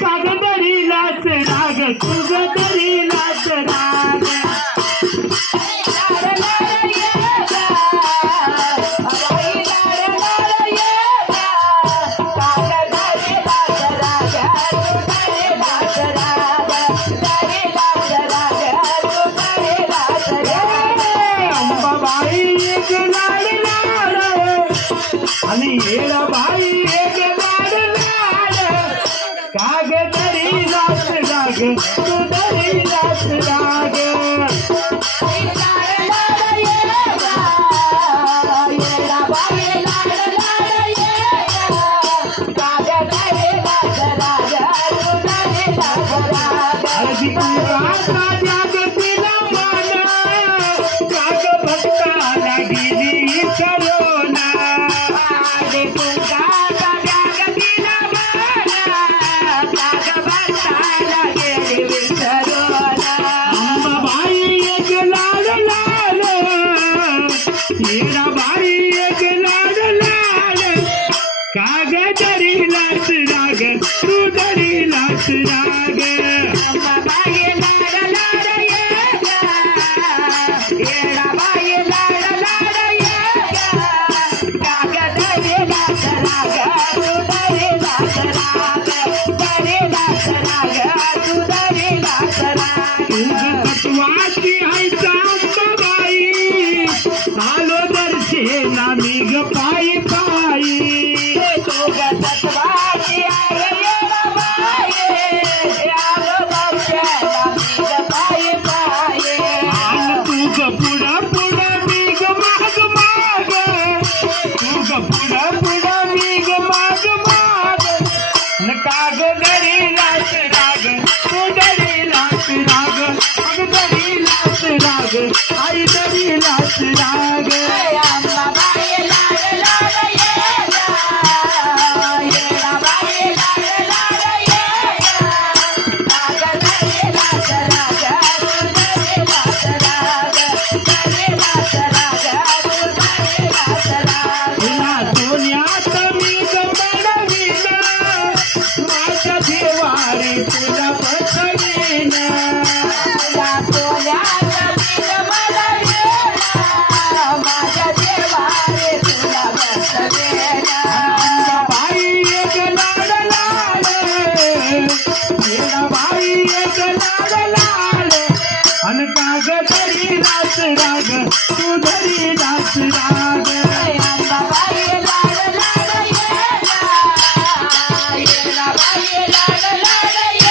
कागदरीलाच राग तुझ दरीलाच राग अंबाबाई एक लाड लाड आणि येडाबाई एक लाड लाड कागदरीलाच राग तू दरीलाच राग हळदी कुंकाचा जागतिला मान काग भक्ताला गेली करोना हळदी कुंकाचा जागतिला मान काग भक्ताला गेली विसरोना अंबाबाई एक लाड लाड येडाबाई एक लाड लाड कागदरीलाच राग तू दरीलाच राग अंबाबाई लाड लाड येडाबाई लाड लाड कागदरीलाच राग तू दरीलाच राग दरीलाच राग तू दरीलाच राग तुझ तत्वाची हैसा अंबाबाई आलो दर्शेला मी ग पायी पायी तुझ तत्वाची आहे येडाबाई आलो दर्शेला मी ग पायी पायी आन तुझ पुढं पुढं मी ग माग माग तुझ पुढं पुढं मी ग माग माग न कागदरीलाच राग तू दरीलाच राग अग दरीलाच राग आई दरीलाच राग अंबाबाई लाड लाड येडाबाई लाड लाड कागदरीलाच राग तू दरीलाच राग दरीलाच राग तू दरीलाच राग तुला सोन्यात मी ग बनवीन माझ्या देवारे तुला पसवीन तुला सोन्यात मी ग बनवीन माझ्या देवारे तुला पसवीन अंबाबाई एक लाड लाड येडाबाई एक लाड लाड अन कागदरीलाच राग तू दरीलाच राग अंबाबाई लाड लाड येडाबाई लाड लाड